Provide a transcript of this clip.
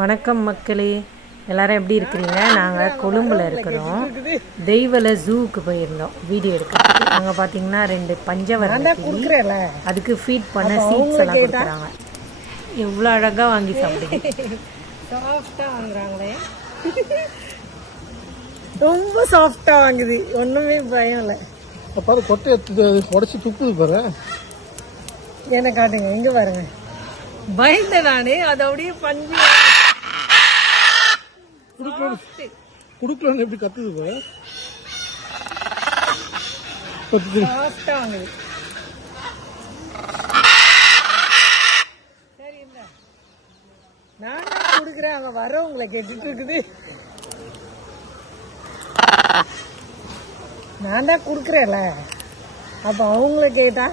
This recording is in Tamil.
வணக்கம் மக்களே, எல்லாரும் எப்படி இருக்கிறீங்க? நாங்கள் கொழும்பில் இருக்கிறோம். தெய்வல ஜூவுக்கு போயிருந்தோம் வீடியோ எடுக்கிறதுக்கு. அங்கே பார்த்தீங்கன்னா 2 பஞ்சவர்ண கிளி, அதுக்கு ஃபீட் பண்ண சீட்ஸ் எல்லாம் கொடுக்குறாங்க. எவ்வளோ அழகாக வாங்கி சாப்பிடுங்க. சாஃப்டாக வாங்குறாங்களே, ரொம்ப சாஃப்டாக வாங்குது, ஒன்றுமே பயம் இல்லை. பாரு கொட்டை உடச்சி துப்புது பாரு. என்ன காட்டுங்க, எங்கே பாருங்க. பயந்த நானே அதை அப்படியே பஞ்சு குடுக்கலான்னு எப்படி கத்துது பாரு. சாஃப்டாக வாங்குது. சரி இல்லை, நான் தான் கொடுக்குறேன், அவங்க வரவங்களை கேட்டுட்டு இருக்குது. நான் தான் கொடுக்குறேன்ல, அப்போ அவங்கள கேட்டா